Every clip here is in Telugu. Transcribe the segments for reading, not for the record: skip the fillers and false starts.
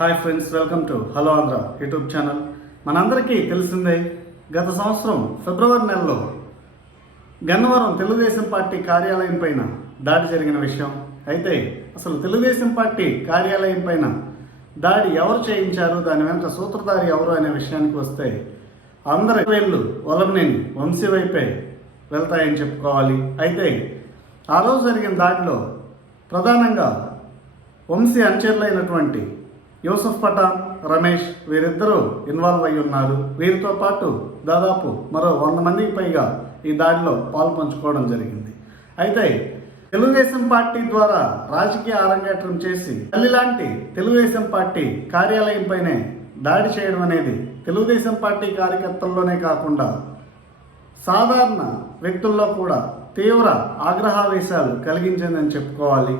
Hi friends, welcome to hello Andhra YouTube channel. మనందరికీ తెలిసిందే, గత సంవత్సరం ఫిబ్రవరి నెలలో గన్నవరం తెలుగుదేశం పార్టీ కార్యాలయం పైన దాడి జరిగిన విషయం. అయితే అసలు తెలుగుదేశం పార్టీ కార్యాలయం పైన దాడి ఎవరు చేయించారు, దాని వెనుక సూత్రధారి ఎవరు అనే విషయానికి వస్తే అందరి వేళ్ళు వల్లభనేని వంశీ వైపే వెళ్తాయని చెప్పుకోవాలి. అయితే ఆ రోజు జరిగిన దాడిలో ప్రధానంగా వంశీ అనుచరులైనటువంటి యూసుఫ్ పఠాన్, రమేష్ వీరిద్దరూ ఇన్వాల్వ్ అయి ఉన్నారు. వీరితో పాటు దాదాపు మరో 100 మందికి పైగా ఈ దాడిలో పాలు పంచుకోవడం జరిగింది. అయితే తెలుగుదేశం పార్టీ ద్వారా రాజకీయ అరంగేట్రం చేసి తల్లిలాంటి తెలుగుదేశం పార్టీ కార్యాలయం పైనే దాడి చేయడం అనేది తెలుగుదేశం పార్టీ కార్యకర్తల్లోనే కాకుండా సాధారణ వ్యక్తుల్లో కూడా తీవ్ర ఆగ్రహావేశాలు కలిగించిందని చెప్పుకోవాలి.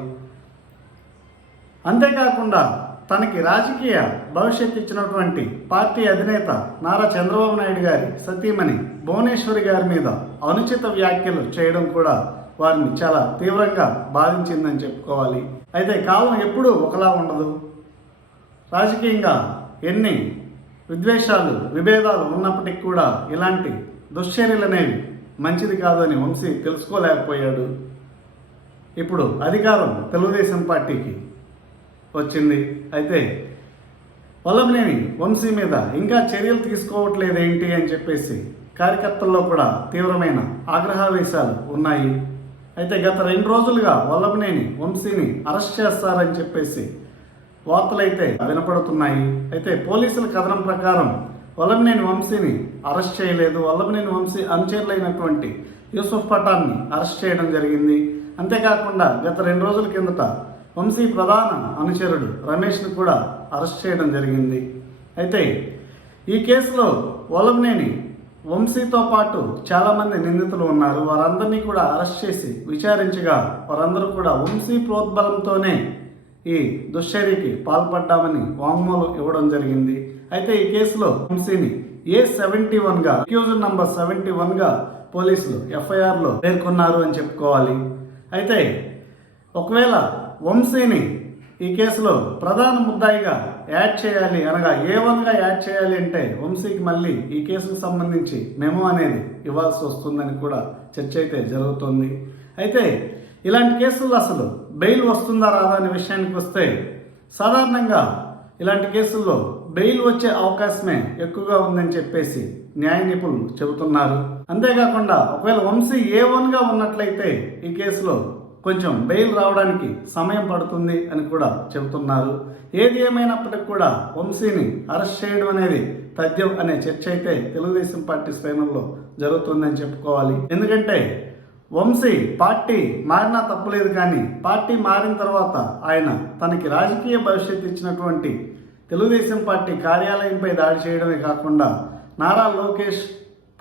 అంతేకాకుండా తనకి రాజకీయ భవిష్యత్తు ఇచ్చినటువంటి పార్టీ అధినేత నారా చంద్రబాబు నాయుడు గారి సతీమణి భువనేశ్వరి గారి మీద అనుచిత వ్యాఖ్యలు చేయడం కూడా వారిని చాలా తీవ్రంగా బాధించిందని చెప్పుకోవాలి. అయితే కాలం ఎప్పుడూ ఒకలా ఉండదు. రాజకీయంగా ఎన్ని విద్వేషాలు, విభేదాలు ఉన్నప్పటికీ కూడా ఇలాంటి దుశ్చర్యలు అనేవి మంచిది కాదు అని వంశీ తెలుసుకోలేకపోయాడు. ఇప్పుడు అధికారం తెలుగుదేశం పార్టీకి వచ్చింది. అయితే వల్లభనేని వంశీ మీద ఇంకా చర్యలు తీసుకోవట్లేదేంటి అని చెప్పేసి కార్యకర్తల్లో కూడా తీవ్రమైన ఆగ్రహావేశాలు ఉన్నాయి. అయితే గత 2 రోజులుగా వల్లభనేని వంశీని అరెస్ట్ చేస్తారని చెప్పేసి వార్తలైతే వినపడుతున్నాయి. అయితే పోలీసుల కథనం ప్రకారం వల్లభనేని వంశీని అరెస్ట్ చేయలేదు. వల్లభనేని వంశీ అనుచరులైనటువంటి యూసుఫ్ పఠాన్ని అరెస్ట్ చేయడం జరిగింది. అంతేకాకుండా గత 2 రోజుల కిందట వంశీ ప్రధాన అనుచరుడు రమేష్ను కూడా అరెస్ట్ చేయడం జరిగింది. అయితే ఈ కేసులో వల్లభనేని వంశీతో పాటు చాలామంది నిందితులు ఉన్నారు. వారందరినీ కూడా అరెస్ట్ చేసి విచారించగా వారందరూ కూడా వంశీ ప్రోద్బలంతోనే ఈ దుశ్చర్యకి పాల్పడ్డామని వాంగ్మూలం ఇవ్వడం జరిగింది. అయితే ఈ కేసులో వంశీని A71గా అక్యూజ్డ్ నంబర్ 71గా పోలీసులు FIRలో పేర్కొన్నారు అని చెప్పుకోవాలి. అయితే ఒకవేళ వంశీని ఈ కేసులో ప్రధాన ముద్దాయిగా యాడ్ చేయాలి, అనగా A1గా యాడ్ చేయాలి అంటే వంశీకి మళ్ళీ ఈ కేసుకు సంబంధించి మెమో అనేది ఇవ్వాల్సి వస్తుందని కూడా చర్చ అయితే జరుగుతుంది. అయితే ఇలాంటి కేసుల్లో అసలు బెయిల్ వస్తుందా రాదా అనే విషయానికి వస్తే సాధారణంగా ఇలాంటి కేసుల్లో బెయిల్ వచ్చే అవకాశమే ఎక్కువగా ఉందని చెప్పేసి న్యాయ నిపుణులు చెబుతున్నారు. అంతేకాకుండా ఒకవేళ వంశీ A1గా ఉన్నట్లయితే ఈ కేసులో కొంచెం బెయిల్ రావడానికి సమయం పడుతుంది అని కూడా చెబుతున్నారు. ఏది ఏమైనప్పటికీ కూడా వంశీని అరెస్ట్ చేయడం అనేది తథ్యం అనే చర్చ అయితే తెలుగుదేశం పార్టీ శ్రేణుల్లో జరుగుతుందని చెప్పుకోవాలి. ఎందుకంటే వంశీ పార్టీ మారినా తప్పులేదు, కానీ పార్టీ మారిన తర్వాత ఆయన తనకి రాజకీయ భవిష్యత్తు ఇచ్చినటువంటి తెలుగుదేశం పార్టీ కార్యాలయంపై దాడి చేయడమే కాకుండా నారా లోకేష్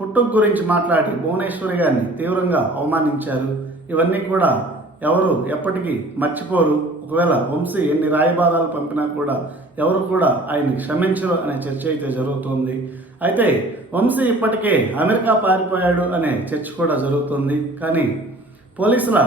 పుట్టుక గురించి మాట్లాడి భువనేశ్వరి గారిని తీవ్రంగా అవమానించారు. ఇవన్నీ కూడా ఎవరు ఎప్పటికీ మర్చిపోరు. ఒకవేళ వంశీ ఎన్ని రాయబారాలు పంపినా కూడా ఎవరు కూడా ఆయన్ని క్షమించరు అనే చర్చ అయితే జరుగుతుంది. అయితే వంశీ ఇప్పటికే అమెరికా పారిపోయాడు అనే చర్చ కూడా జరుగుతుంది. కానీ పోలీసుల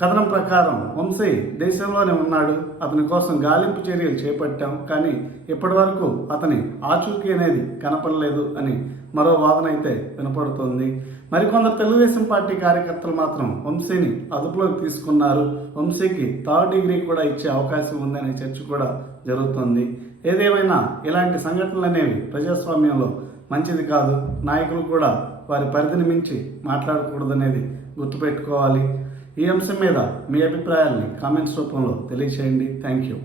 కథనం ప్రకారం వంశీ దేశంలోనే ఉన్నాడు. అతని కోసం గాలింపు చర్యలు చేపట్టాం, కానీ ఇప్పటి వరకు అతని ఆచూకీ అనేది కనపడలేదు అని మరో వాదన అయితే వినపడుతుంది. మరికొందరు తెలుగుదేశం పార్టీ కార్యకర్తలు మాత్రం వంశీని అదుపులోకి తీసుకున్నారు. వంశీకి 3rd డిగ్రీ కూడా ఇచ్చే అవకాశం ఉందనే చర్చ కూడా జరుగుతుంది. ఏదేమైనా ఇలాంటి సంఘటనలు అనేవి ప్రజాస్వామ్యంలో మంచిది కాదు. నాయకులు కూడా వారి పరిధిని మించి మాట్లాడకూడదనేది గుర్తుపెట్టుకోవాలి. ఈ అంశం మీద మీ అభిప్రాయాల్ని కామెంట్స్ రూపంలో తెలియచేయండి. Thank you.